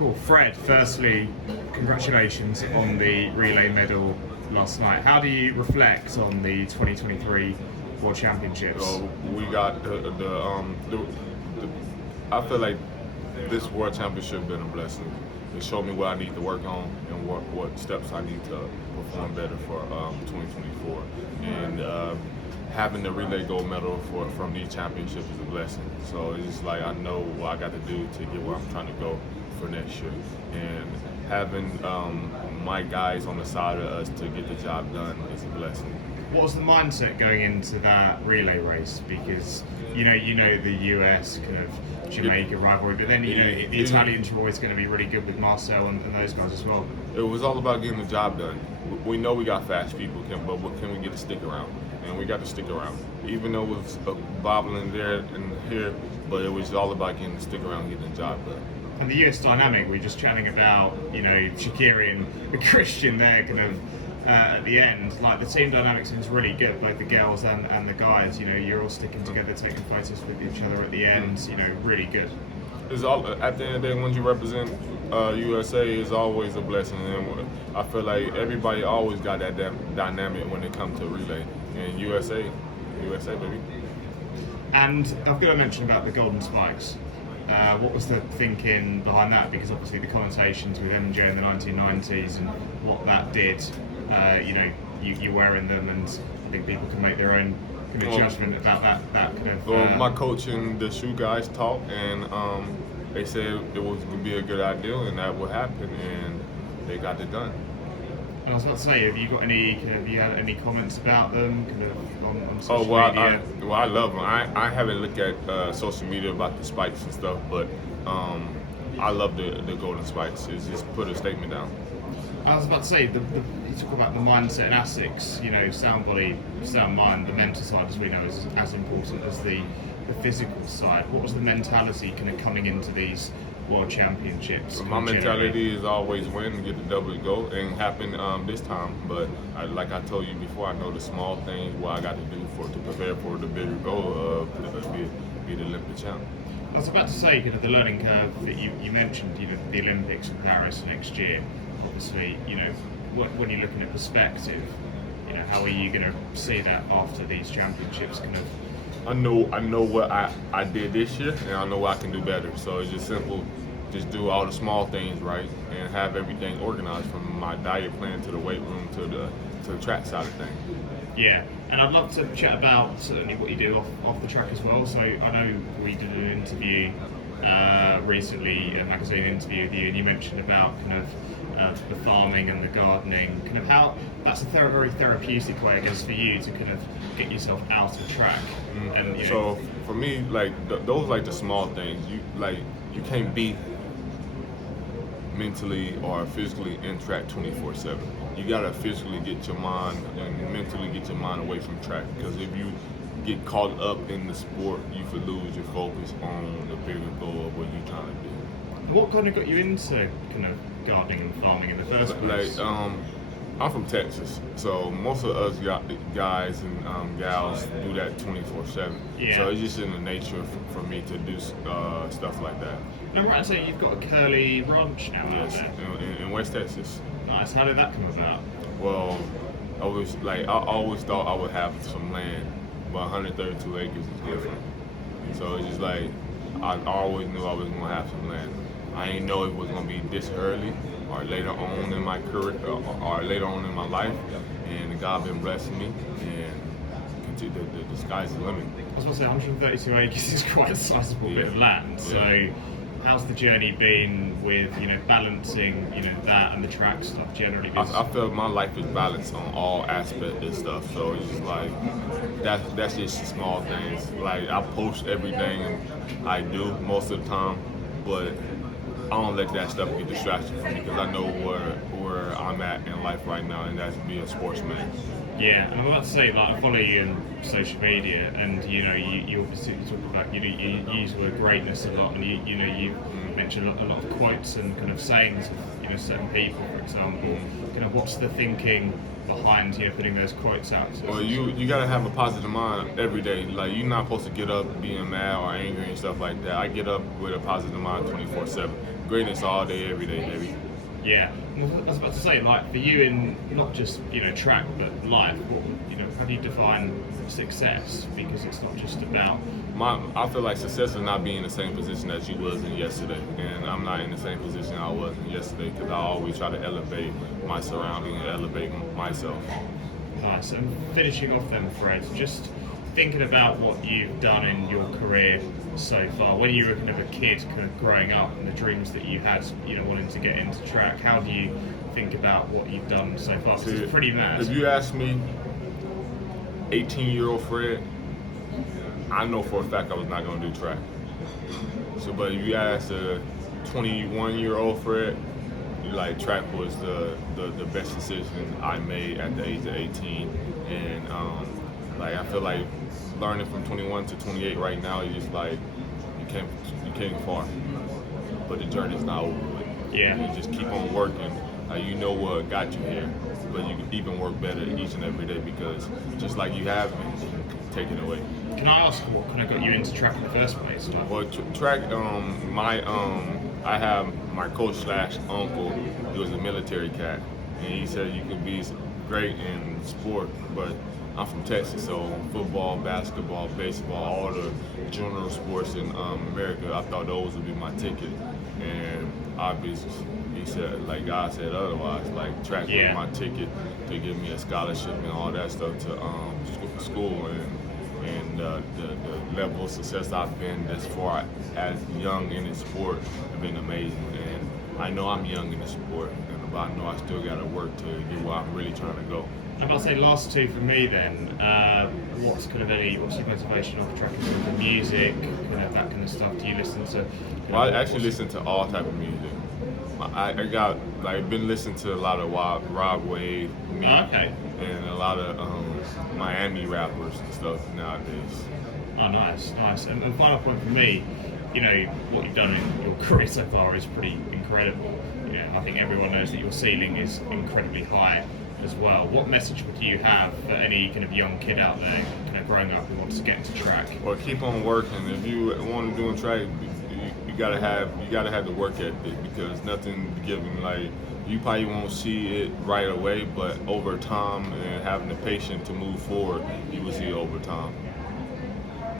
Cool. Fred, firstly, congratulations on the relay medal last night. How do you reflect on the 2023 World Championships? So we got I feel like this World Championship been a blessing. It showed me what I need to work on and what steps I need to perform better for 2024. And having the relay gold medal from these championships is a blessing. So it's just like I know what I got to do to get where I'm trying to go for next year. And having my guys on the side of us to get the job done is a blessing. What was the mindset going into that relay race? Because you know the US kind of Jamaica rivalry, but then the Italians are always going to be really good with Marcel and those guys as well. It was all about getting the job done. We know we got fast people, but can we get to stick around? And we got to stick around, even though it was bobbling there and here, but it was all about getting to stick around, and getting the job done. And the US dynamic, we were just chatting about, Shaqiri and Christian there kind of at the end. Like the team dynamic seems really good, both the girls and the guys. You're all sticking together, taking photos with each other at the end. Really good. It's all at the end of the day, when you represent USA, is always a blessing, and I feel like everybody always got that dynamic when it comes to relay. And USA baby. And I've got to mention about the golden spikes. What was the thinking behind that? Because obviously the connotations with MJ in the 1990s and what that did, you're wearing them, and I think people can make their own judgment about that kind of. Well, my coach and the shoe guys talked, and they said it was going to be a good idea, and that would happen, and they got it done. And I was about to say, have you had any comments about them on social media? I love them. I haven't looked at social media about the spikes and stuff, but I love the golden spikes. It's just put a statement down. I was about to say, you talk about the mindset in ASICS, sound body, sound mind, the mental side, as we know, is as important as the physical side. What was the mentality kind of coming into these World Championships? My mentality is always win and get the double goal, and happen this time. But like I told you before, I know the small things, what I got to do to prepare for the bigger goal of be the Olympic champ. I was about to say, the learning curve that you mentioned, the Olympics in Paris next year. Obviously, when you're looking at perspective, how are you going to see that after these championships? I know what I did this year, and I know what I can do better. So it's just simple. Just do all the small things right, and have everything organized, from my diet plan to the weight room to the track side of things. Yeah, and I'd love to chat about certainly what you do off the track as well. So I know we did an interview recently, a magazine interview with you, and you mentioned about the farming and the gardening, how that's a very therapeutic way, I guess, for you to get yourself out of track. And so for me, those the small things. You can't be mentally or physically in track 24/7. You gotta physically get your mind and mentally get your mind away from track, because if you get caught up in the sport, you could lose your focus on the bigger goal of what you're trying to do. What got you into gardening and farming in the first place? I'm from Texas, so most of us guys and gals do that 24/7. Yeah. So it's just in the nature for me to do stuff like that. I'm right in saying you've got a Kerley Ranch now, yes, in West Texas. Nice. How did that come about? Well, I always thought I would have some land, but 132 acres is different. So it's just I always knew I was gonna have some land. I didn't know it was gonna be this early or later on in my career or later on in my life, and God been blessing me, and the sky's the limit. I was going to say 132 acres is quite a sizable bit of land. Yeah. So how's the journey been with balancing that and the track stuff generally? I feel my life is balanced on all aspects of stuff, so it's just that's just small things. I post everything I do most of the time, but I don't let that stuff get distracted from me, because I know where I'm at in life right now, and that's being a sportsman. Yeah, and I'm about to say, I follow you on social media, and you obviously talk about you use the word greatness a lot, and you mentioned a lot of quotes and kind of sayings of certain people, for example. Kind of what's the thinking behind putting those quotes out? Well, you gotta have a positive mind every day. Like, you're not supposed to get up being mad or angry and stuff like that. I get up with a positive mind 24/7. Greatness all day, every day, baby. Yeah, well, I was about to say, like, for you in not just track but life, what how do you define success? Because it's not just about. I feel like success is not being in the same position as you was in yesterday, and I'm not in the same position I was in yesterday because I always try to elevate my surrounding and elevate myself. Nice. And finishing off then, Fred, just thinking about what you've done in your career so far, when you were kind of a kid, kind of growing up, and the dreams that you had, wanting to get into track, how do you think about what you've done so far? Because it's pretty mad. If you ask me, 18-year-old Fred, I know for a fact I was not going to do track. So, but if you ask a 21-year-old Fred, track was the best decision I made at the age of 18, and I feel like learning from 21 to 28 right now is just like you came far, but the journey's not over with. Yeah. You just keep on working. You know what got you here, but you can even work better each and every day because just like you have been, you can take it away. Can I ask what kind of got you into track in the first place? Well, track. I have my coach / uncle. He was a military cat, and he said you can be great in sport, but I'm from Texas, so football, basketball, baseball, all the general sports in America, I thought those would be my ticket. And obviously, he said, like God said otherwise, like track was my ticket to give me a scholarship and all that stuff to school. And the level of success I've been as far as young in the sport have been amazing. And I know I'm young in the sport, but I know I still got to work to get where I'm really trying to go. I'm about to say last two for me then. What's your motivation of tracking? The music, kind of that kind of stuff? Do you listen to? Well, I actually listen to all type of music. I got been listening to a lot of Rob Wade, and a lot of Miami rappers and stuff nowadays. Oh, nice. And final point for me, what you've done in your career so far is pretty incredible. I think everyone knows that your ceiling is incredibly high as well. What message would you have for any kind of young kid out there, kind of growing up who wants to get into track? Well, keep on working. If you want to do track, you gotta have the work ethic because nothing given. Like, you probably won't see it right away, but over time and having the patience to move forward, you will see it over time.